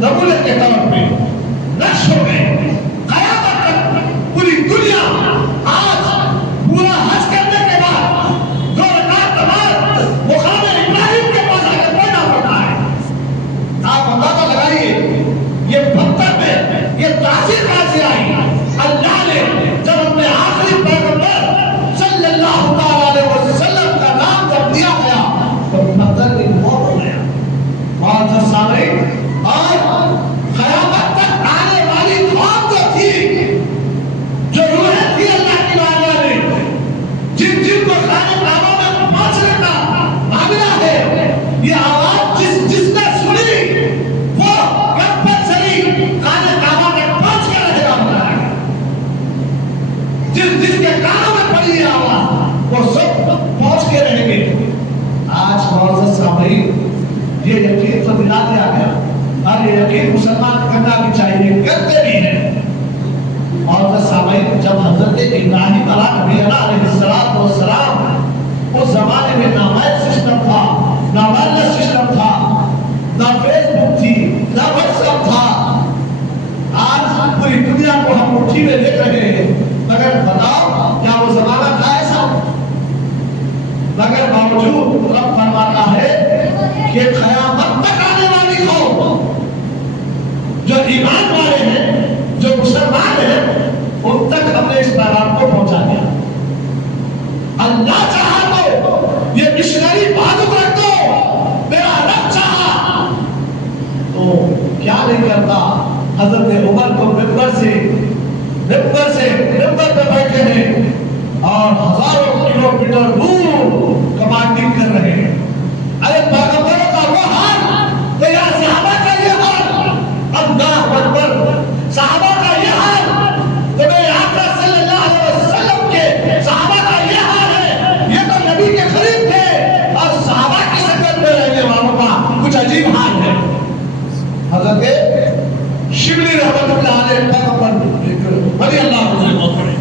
نمونے کے طور پہ نقش ہو گئے. قیامت تک پوری دنیا آج پورا حج کرنے کے بعد جو رکعت نماز مقام ابراہیم کے پاس آ کر پڑھنا پڑتا ہے. آپ اندازہ لگائیے یہ پتھر میں یہ تاثیر کیسے آئی. اللہ نے جب اپنے آخری پیغمبر صلی اللہ علیہ وسلم کا نام جب دیا گیا تو پتھر بھی موت ہو گیا. معزز سامعین، اور قیامت تک آنے والی قوم جو تھی، جو روحیں تھی اللہ کی بارگاہ میں، جن جن کو خانہ کعبہ میں پہنچنے کا معاملہ ہے، یہ آواز جس نے سنی وہ کمپلسری خانہ کعبہ میں پہنچ کے رہے گا. جس کے کانوں میں پڑی یہ آواز وہ سب پہنچ کے رہیں گے. آج معزز سامعین، یہ یقین تو دلا دیا گیا اور یہ یقین مسلمان کرنا بھی چاہیے، کرتے بھی ہیں. معزز سامعین، جب حضرت ابراہیم علیہ السلام اس زمانے میں نہ موبائل سسٹم تھا، نہ وائرلیس سسٹم تھا، نہ فیس بک تھی، نہ واٹس ایپ تھا. آج پوری دنیا کو ہم مٹھی میں دیکھ رہے ہیں، مگر بتاؤ کیا وہ زمانہ تھا ایسا؟ مگر باوجود رب فرماتا ہے کہ قیامت تک آنے والی قوم جو ایمان والے ہیں، جو مسلمان ہیں، ان تک ہم نے اس پیغام کو پہنچا دیا. اللہ چاہا تو یہ مشنری بازو رکھ دو، میرا رب چاہا تو کیا نہیں کرتا. حضرت عمر کو ممبر پہ بیٹھے ہیں اور ہزاروں کلومیٹر دور کمانڈنگ کر رہے ہیں. ارے پیغمبروں کا وہ حال تو یا صحابہ کا یہ حال، اللہ اکبر، صحابہ کا یہ حال تو میرے آقا صلی اللہ علیہ وسلم کے صحابہ کا یہ حال ہے. یہ تو نبی کے قریب تھے اور صحابہ کی شکل میں رہنے والوں کا کچھ عجیب حال ہے. حضرت شبلی رحمت اللہ علیہ پیغمبر بڑی اللہ کو بہت بڑے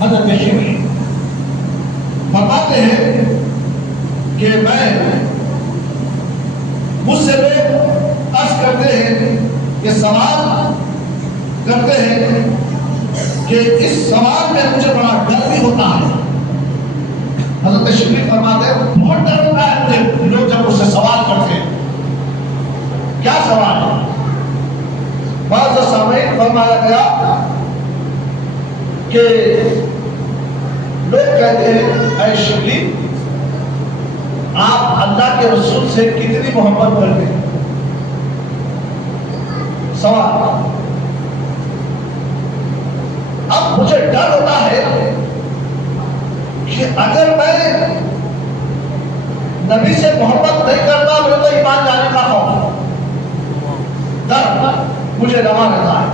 حضرت شبلی فرماتے ہیں کہ مجھ سے لوگ عرض کرتے ہیں کہ سوال کرتے ہیں کہ اس سوال میں مجھے بڑا ڈر بھی ہوتا ہے. حضرت شبلی فرماتے ہیں بہت ڈر ہوتا ہے مجھے لوگ جب مجھ سے سوال کرتے ہیں. کیا سوال ہے؟ بعض سامعین فرمایا گیا کہ لوگ کہتے ہیں اے شبلی آپ اللہ کے رسول سے کتنی محبت کرتے ہیں. سوال. اب مجھے ڈر ہوتا ہے کہ اگر میں نبی سے محبت نہیں کرتا مجھے تو ایمان جانے کا خوف، ڈر مجھے لگا رہتا ہے.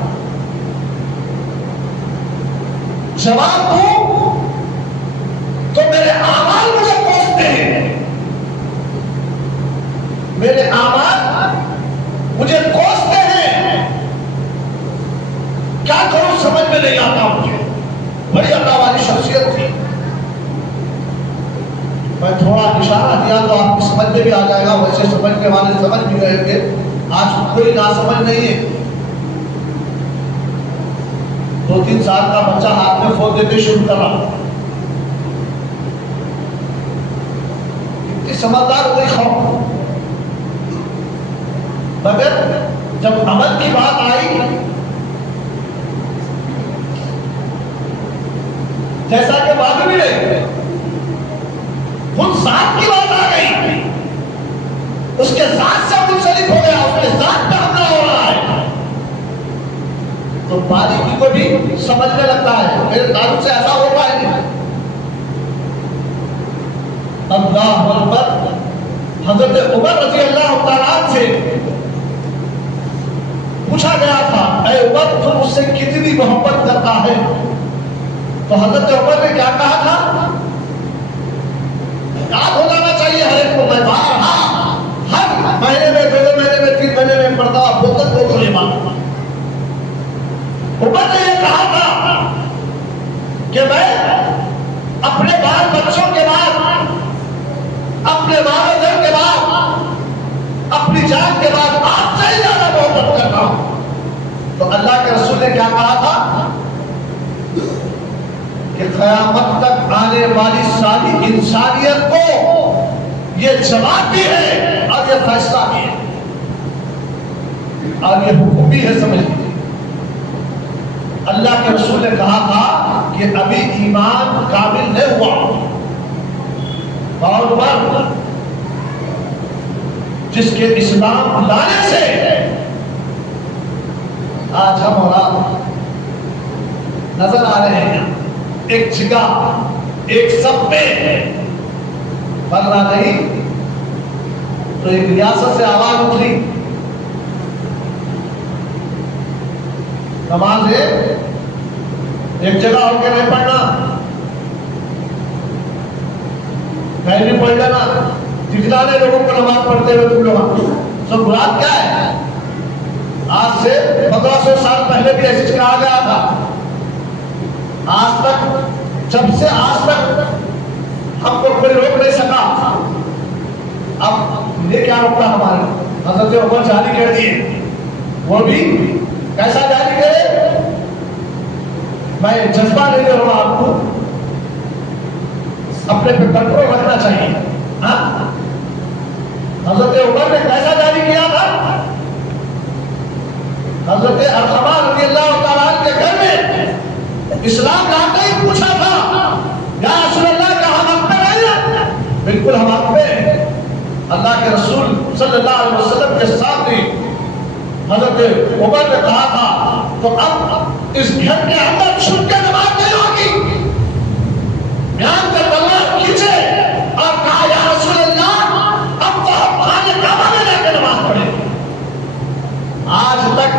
جواب دوں تو میرے اعمال مجھے کوستے ہیں، میرے اعمال مجھے کوستے ہیں. کیا کروں سمجھ میں نہیں آتا مجھے. بڑی اللہ والی شخصیت تھی. میں تھوڑا اشارہ دیا تو آپ کی سمجھ میں بھی آ جائے گا. ویسے سمجھنے والے سمجھ بھی گئے تھے. آج کوئی نہ سمجھ نہیں ہے. 2-3 سال کا بچہ ہاتھ میں فون دیتے شروع کر رہا، کتنی سمجھدار ہو گئی قوم. مگر جب عمل کی بات آئی، جیسا کہ بعد میں خود ذات کی بات آ گئی، اس کے ذات سے منسلک ہو گیا، اس کے ذات پہ حملہ ہو رہا ہے، تو باریکی کو بھی سمجھنے لگتا ہے. میرے تعلق سے ایسا ہو رہا ہے. اللہ اکبر. حضرت عمر رضی اللہ تعالیٰ عنہ سے پوچھا گیا تھا اے عمر تم اس سے کتنی محبت کرتا ہے؟ تو حضرت عمر نے کیا کہا تھا؟ یاد ہو جانا چاہیے ہر ایک کو. میں ہر مہینے میں 2 مہینے میں 3 مہینے میں پڑھتا بہت یہ بات. عمر نے یہ کہا تھا کہ میں اپنے بال بچوں کے بعد، اپنے والدین کے بعد، اپنی جان کے بعد آپ سے ہی زیادہ محبت نے کیا کہا تھا کہ قیامت تک آنے والی ساری انسانیت کو یہ جواب بھی ہے اور یہ فیصلہ بھی ہے اور یہ حکم بھی ہے. سمجھ لیجیے اللہ کے رسول نے کہا تھا کہ ابھی ایمان کامل نہیں ہوا اور پر جس کے اسلام لانے سے آج ہم اور آپ نظر آ رہے ہیں ایک جگہ ایک سب پہ بننا نہیں تو ایک ریاست سے آواز اٹھی نماز ہے ایک جگہ ہو کے نہیں پڑھنا کہیں بھی پڑھ لینا دکھلانے لوگوں کو نماز پڑھتے ہوئے تم لوگ سب مراد کیا ہے آج سے 1500 سال پہلے بھی ایسی کہا گیا تھا آج تک جب سے آج تک ہم کو کوئی روک نہیں سکا اب یہ کیا روکتا ہمارے حضرت عمر جاری کر دیے وہ بھی کیسا جاری کرے میں جذبہ نہیں دے رہا آپ کو اپنے پہ کنٹرول رکھنا چاہیے حضرت عمر نے کیسا جاری کیا تھا حضرت ارقمہ رضی اللہ تعالیٰ عنہ کے گھر میں اسلام لاتے ہی پوچھا تھا یا رسول اللہ کا ہم آپ پہ رہے ہیں بالکل ہم آپ پہ اللہ کے رسول صلی اللہ علیہ وسلم کے سامنے حضرت عمر نے کہا تھا تو اب اس گھر کے اندر چھپ کے نماز نہیں ہوگی بیان کر تلوار کھینچے اور کہا یا رسول اللہ اب تو ہم خانے کعبہ میں جا کے نماز پڑھیں آج تک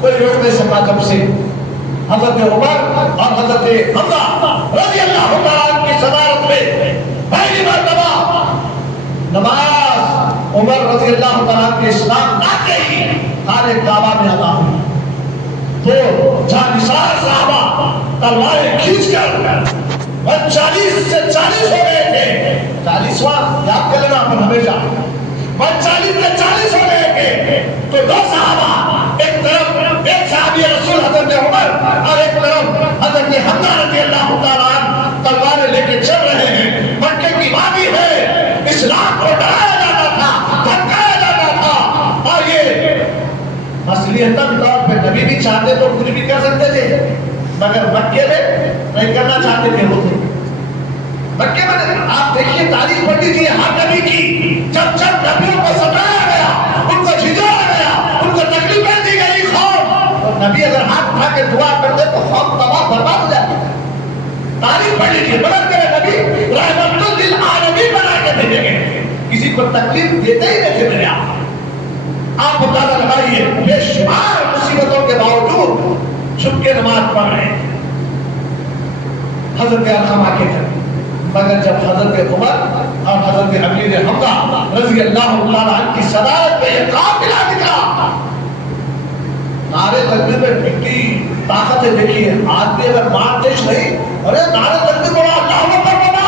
کوئی روک نہیں سکا جب سے حضرت عمر اور حضرت حمزہ رضی اللہ تعالیٰ کی صدارت میں پہلی مرتبہ نماز عمر رضی اللہ تعالیٰ کے اسلام لاتے ہی خانے کعبہ میں ادا ہوئی تو جانشار صحابہ تلواریں کھینچ کر 40 سے 40 ہو گئے تھے 40واں یاد کر لینا پر ہمیشہ 40 سے 40 ہو گئے تھے تو دو صحابہ ایک طرف ایک صحابی رسول حضرت عمر اور ایک طرف حضرت حمزہ رضی اللہ تعالیٰ عنہ تلواریں لے کے چل رہے ہیں مکے کی وادی ہے اسلام کو ڈرایا جاتا تھا دھمکایا جاتا تھا اور یہ اصلیتاً طور پہ نبی بھی چاہتے تو کچھ بھی کر سکتے تھے مگر مکے میں نہیں کرنا چاہتے تھے وہ تھے مکے میں آپ دیکھیے تاریخ پڑھ لیجیے ہر نبی کی جب جب نبیوں کو ستایا گیا ان کو جھنجھوڑا گیا ان کو تکلیفیں دی گئی خوف اور نبی اگر ہاتھ اٹھا کے دعا کرتے تو خوف تباہ برباد ہو جاتا تاریخ پڑھ لیجیے مدد کرے نبی رحمت للعالمین بنا کے بھیجے گئے کسی کو تکلیف دیتے ہی نہیں تھے میرے آپ اندازہ لگائیے بے شمار مصیبتوں کے باوجود چھپ کے نماز پڑھ رہے ہیں حضرت ارقمہ کے گھر مگر جب حضرت عمر اور حضرت امیر حمزہ رضی اللہ تعالیٰ عنہ کی صدارت میں یہ قافلہ نکلا نعرے تکبیر میں مٹی طاقت دیکھیے آدمی اگر مار دیش نہیں ارے نعرے تکبیر بڑا اللہ اکبر بنا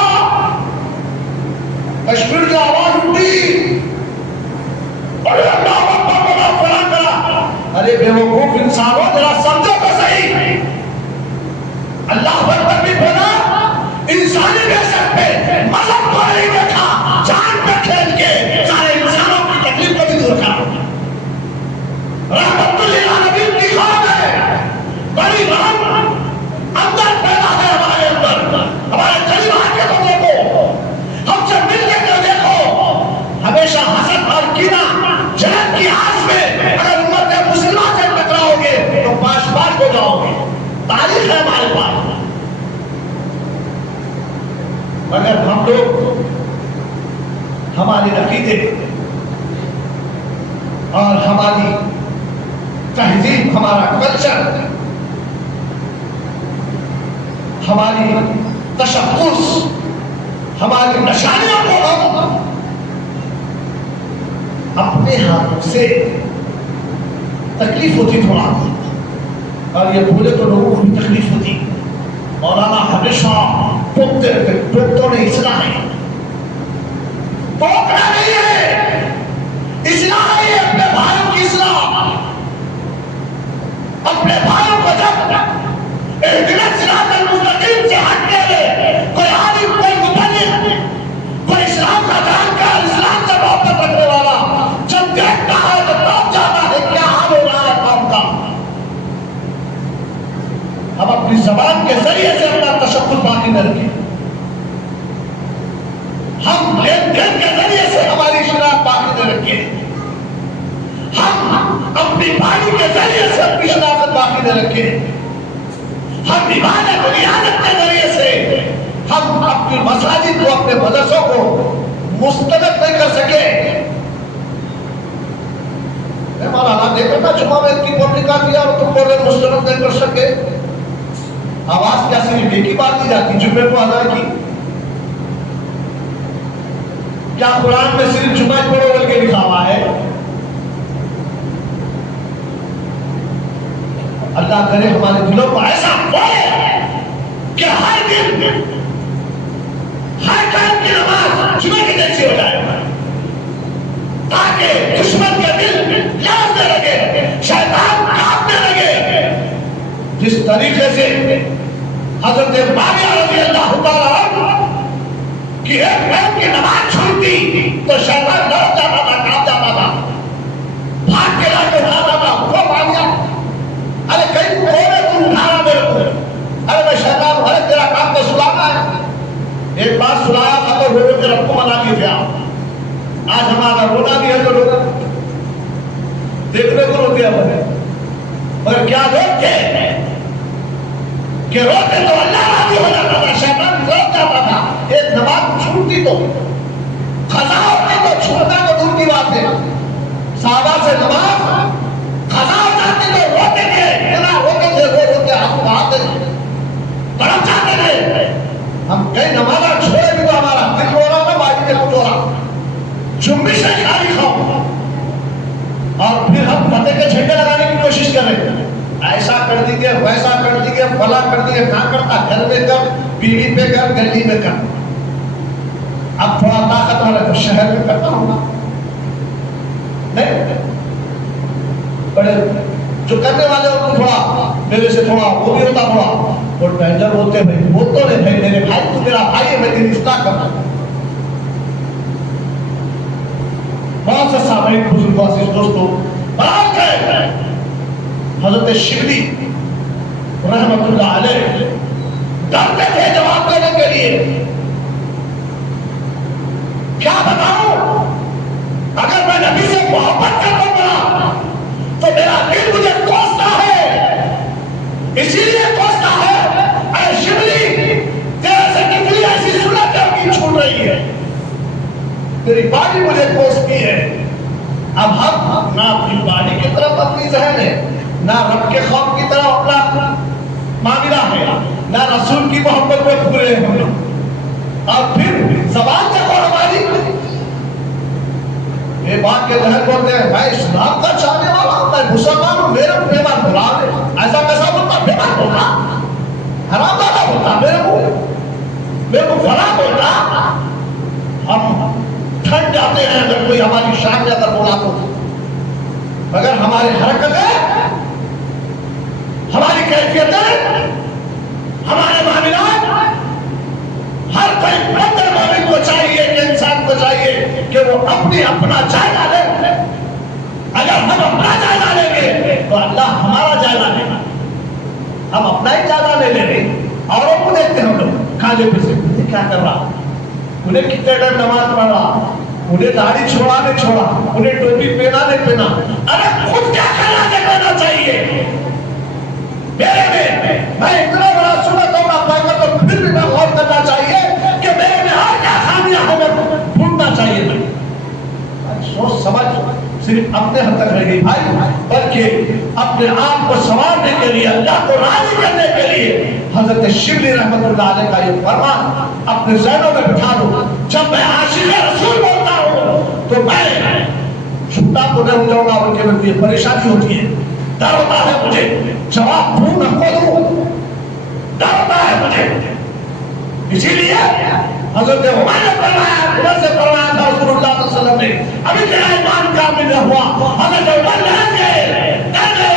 کشمیر کی آواز اٹھی ارے اللہ اکبر بنا فلان کرا ارے بے وقوف انسانوں ذرا سمجھو تو صحیح اللہ اکبر بھی بنا انسانی بحثت پہ مذہب کو نہیں دیکھا جان پہ کھیل کے سارے انسانوں کی تکلیف کو بھی دور کرا رحمت للعالمین کی خواب ہے بڑی رحم اندر پیدا ہے ہمارے اندر ہمارے کلمات کے بندوں کو ہم سے مل کے دیکھو ہمیشہ حسد اور کینہ جنت کی آس میں اگر امت مسلمان سے ٹکراؤ گے تو پاش پاش ہو جاؤ گے تاریخ ہے ہمارے پاس مگر ہم لوگ ہمارے عقیدے اور ہماری تہذیب ہمارا کلچر ہماری تشخص ہماری نشانیوں کو اپنے ہاتھوں سے تکلیف ہوتی تھوڑا اور یہ بولے تو لوگوں کو بھی تکلیف ہوتی مولانا ہمیشہ ٹوکتے رہتے ٹوکتوں نے اصلاح ہے ٹوکنا نہیں ہے اصلاح ہے اپنے بھائیوں کی اصلاح اپنے بھائیوں کو زبان کے ذریعے سے اپنا تشخص باقی نہ رکھیں، ہم لین دین کے ذریعے سے ہماری شناخت باقی نہ رکھیں، ہم اپنی باڈی کے ذریعے سے اپنی شناخت باقی نہ رکھیں، ہم عبادت ریاضت کے ذریعے سے ہم اپنی مساجد کو اپنے مدرسوں کو مستند نہیں کر سکے۔ مولانا دیکھو نا جمعہ میں اتنی پبلکا کیا اور تم بول رہے مستند نہیں کر سکے، آواز کیا صرف ایک ہی بات دی جاتی جمعے کو ادا کی؟ کیا قرآن میں صرف جمعہ پڑھو بول کے لکھا ہوا ہے؟ اللہ کرے ہمارے دلوں کو ایسا بولے کہ ہر دن ہر ٹائم کی نماز جمعے کی جیسی ہو جائے، تاکہ دشمن کے دل لرزنے لگے، شیطان کانپنے لگے۔ جس طریقے سے حضرت معاویہ رضی اللہ تعالیٰ عنہ کی ایک بہن کی نماز چھوٹتی تو شیطان لرز جاتا تھا، کانپ جاتا تھا، بھاگ کے لا کے اٹھاتا تھا، وہ معاویہ ارے کہیں کونے تو اٹھانا میرے کو، ارے میں شیطان ہوں، ارے تیرا کام تو سلانا ہے۔ ایک بات سلایا تھا تو رو کے رب کو منا لیے تھے آپ۔ آج ہمارا رونا بھی ہے تو رونا دیکھنے کو روتے ہیں، مگر کیا روتے کہ روتے تو اللہ راضی ہو جاتا تھا، شیطان روک جاتا تھا۔ ایک نماز چھوٹتی تو قضا ہوتی تو چھوٹنا تو دور کی بات ہے، صحابہ سے نماز قضا ہو جاتی تو روتے تھے، اتنا روتے تھے، رو رو کے ہم بہاتے تڑپ جاتے تھے۔ ہم کئی نمازہ چھوڑے بھی تو ہمارا دل رو رہا تھا، باقی کے کچھ ہو رہا، جنبشیں خالی خواہ، اور پھر ہم فتح کے جھنڈے لگانے کی کوشش کر رہے ہیں، ایسا کر دیجئے، ویسا کر دیجئے، فلاں کر دیجئے، کہاں کرتا، گھر میں کر، بیوی پہ کر، گلی میں کر۔ اب تھوڑا طاقت والا تو شہر میں کرتا ہوں نہیں، بڑے جو کرنے والے ان کو تھوڑا میرے سے تھوڑا وہ بھی ہوتا، تھوڑا اور ٹینجر ہوتے بھائی، وہ تو نہیں بھائی میرے بھائی، تو میرا بھائی ہے، میں تیری اصلاح کرنا۔ بہت سے سامعین بزرگ عزیز دوستو، بات ہے حضرت شبلی رحمت اللہ علیہ ڈرتے تھے جواب دینے کے لیے۔ کیا بتاؤں، اگر میں نبی سے محبت کرتا ہوں تو میرا دل مجھے کوستا ہے، اسی لیے کوستا ہے، اے شبلی تیرے سے نکلی ایسی صورت کی چھوٹ رہی ہے، تیری باڈی مجھے کوستی ہے۔ اب ہم نہ اپنی باڈی کی طرف اپنی ذہن ہے، نہ رب کے خوف کی طرف اپنا معاملہ ہے، نہ رسول کی محبت میں پورے ہیں، اور پھر زبان سے کون ہماری یہ بات کے ذہن بولتے ہیں میں اسلام کا چاہنے والا ہوں، میں مسلمان ہوں، میرے کو بیمار بلا دے، ایسا کیسا بولتا، بیمار بولتا، حرام دادا بولتا، میرے کو فلاں بولتا۔ ہم ٹھنڈ جاتے ہیں اگر کوئی ہماری شان میں اگر بولا تو، مگر ہماری حرکتیں، ہماری کیفیتیں، ہمارے معاملات، ہر کوئی بندر مومن کو چاہیے کہ انسان کو چاہیے کہ وہ اپنا جائزہ لے۔ اگر ہم اپنا جائزہ لیں گے تو اللہ ہمارا جائزہ لے گا، ہم اپنا ہی جائزہ لے لیں گے۔ اوروں کو دیکھتے ہیں ہم لوگ کھانے پہ سے کیا کر رہا، انہیں کتنے ٹائم نماز پڑھ رہا، انہیں داڑھی چھوڑا نہیں چھوڑا، انہیں ٹوپی پہنا نہیں پہنا، ارے خود کیا کرنا دیکھنا چاہیے میرے میں اتنا بڑا سنت ہوگا پاگل تو پھر بھی میں غور کرنا چاہیے کہ میرے میں اور کیا خامیاں ہمیں ڈھونڈنا چاہیے۔ بھائی سوچ سمجھ صرف اپنے حد تک رہ گئی بھائی، بلکہ اپنے آپ کو سنوارنے کے لیے، اللہ کو راضی کرنے کے لیے حضرت شبلی رحمت اللہ علیہ کا یہ فرمان اپنے ذہنوں میں بٹھا دو۔ جب میں عاشق رسول بولتا ہوں تو میں چھوٹا تو نہیں ہو جاؤں گا، بلکہ مجھے پریشانی ہوتی ہے، ڈر ہوتا ہے مجھے، جواب دوں نہ کھولوں، ڈر ہوتا ہے مجھے۔ اسی لیے حضرت عمر نے فرمایا، ادھر سے فرمایا تھا رسول اللہ صلی اللہ علیہ وسلم نے، ابھی تیرا ایمان کامل نہ ہوا، حضرت عمر کہنے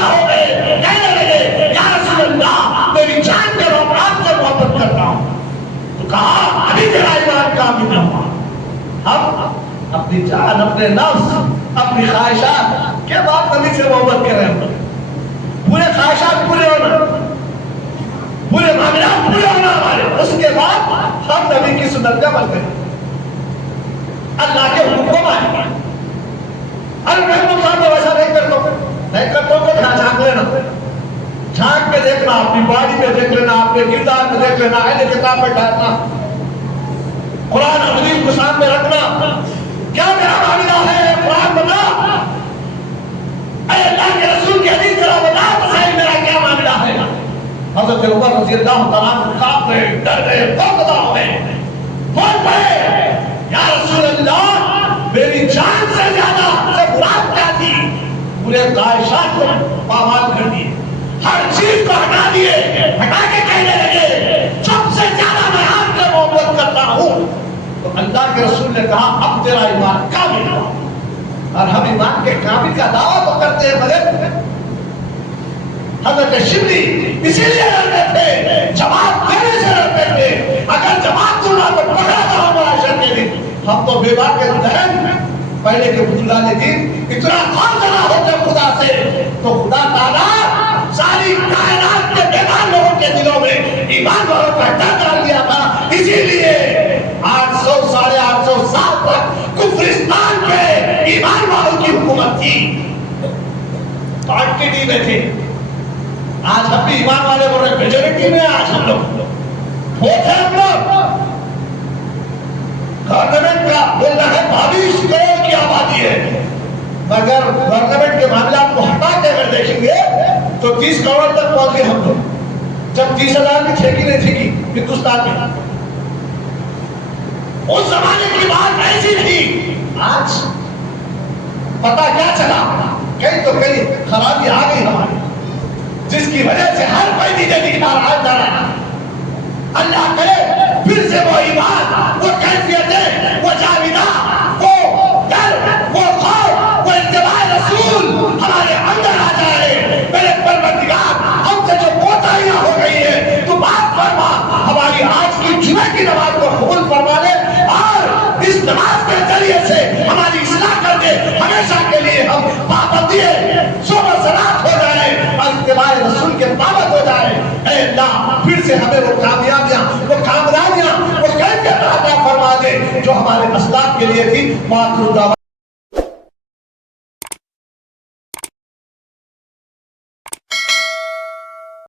ہو گئے، کہنے لگے یا رسول اللہ میری جان کے روحات سے محبت کرتا ہوں۔ تو کہا ابھی تیرا ایمان کامل نہ ہوا۔ ہم اپنی جان، اپنے نفس، اپنی خواہشات کے بعد نبی سے محبت کریں، پورے خواہشات پورے ہونا، پورے معاملات پورے ہونا ہمارے، اس کے بعد ہم نبی کی سنت پہ عمل کریں، اللہ کے حکم کو مانیں۔ ارے میں مقام میں ویسا نہیں کرتا ہوں کہ جھانک لینا، جھانک کے دیکھنا، اپنی باڈی میں دیکھ لینا، اپنے کردار میں دیکھ لینا، اہل کتاب میں ٹھہرنا، قرآن حدیث کو سامنے رکھنا، کیا میرا معاملہ ہے؟ قرآن بتا، اے اللہ کے رسول کی حدیث ذرا بتا تو صحیح میرا کیا معاملہ ہے۔ حضرت عمر رضی اللہ تعالیٰ عنہ کانپ گئے، ڈر گئے، خوفزدہ ہوئے، بول پڑے یا رسول اللہ میری جان سے زیادہ سے مراد کیا تھی؟ پورے خواہشات کو پامال کر دیے، ہر چیز کو ہٹا دیے، ہٹا کے کہنے لگے سب سے زیادہ میں آپ سے محبت کرتا ہوں۔ تو اللہ کے رسول نے کہا اب تیرا ایمان کامل ہوا، اور ہم ایمان کے کامل کا دعویٰ تو کرتے ہیں مگر حضرت شبلی اسی لیے ڈرتے تھے، جواب دینے سے ڈرتے تھے، اگر جواب دوں گا تو پکڑا جاؤں گا عشر کے دن۔ ہم تو بے باک کے ذہن پہلے کے بزرگان دین اتنا خوف زدہ ہوتے خدا سے، تو خدا تعالیٰ ساری کائنات کے بیدار لوگوں کے دلوں میں ایمان والوں کا ڈر ڈال دیا تھا۔ اسی لیے 800 ساڑھے 800 سال تک کفرستان پہ ایمان والوں کی حکومت تھی، کوانٹٹی میں تھے۔ آج ہم بھی ایمان والے بول رہے میجورٹی میں، آج ہم لوگ بہت ہیں، ہم لوگ گورنمنٹ کا بول رہا ہے 22 کروڑ کی آبادی ہے، مگر گورنمنٹ کے معاملات کو ہٹا کے اگر دیکھیں گے تو 30 کروڑ تک پہنچ گئے ہم لوگ، جب 30,000 بھی ٹھیکی نہیں تھی ہندوستان میں۔ اس زمانے کی بات ایسی تھی، آج پتا کیا چلا، کہیں تو کہیں خرابی آ گئی ہماری، جس کی وجہ سے ہر کوئی دیجے دیکھار آج جا رہا۔ اللہ کرے پھر سے وہ ایمان، وہ کیفیتیں، وہ جاویدہ، وہ ڈر، وہ خوف، وہ اتباع رسول ہمارے اندر آ جائے۔ میرے پروردگار ہم سے جو کوتاہیاں ہو گئی ہے تو بات فرما، ہماری آج کی جمعہ کی نماز کو قبول فرما لے، اور اس نماز کے ذریعے سے ہماری اصلاح کر دے، ہمیشہ کے لیے ہم پابندی صبح صلات ہو جائے اور اتباع رسول کے پابند ہو جائے۔ اے اللہ پھر سے ہمیں وہ کامیابیاں، وہ کامرانیاں، وہ کیفیت عطا فرما دے جو ہمارے اسلاف کے لیے تھی۔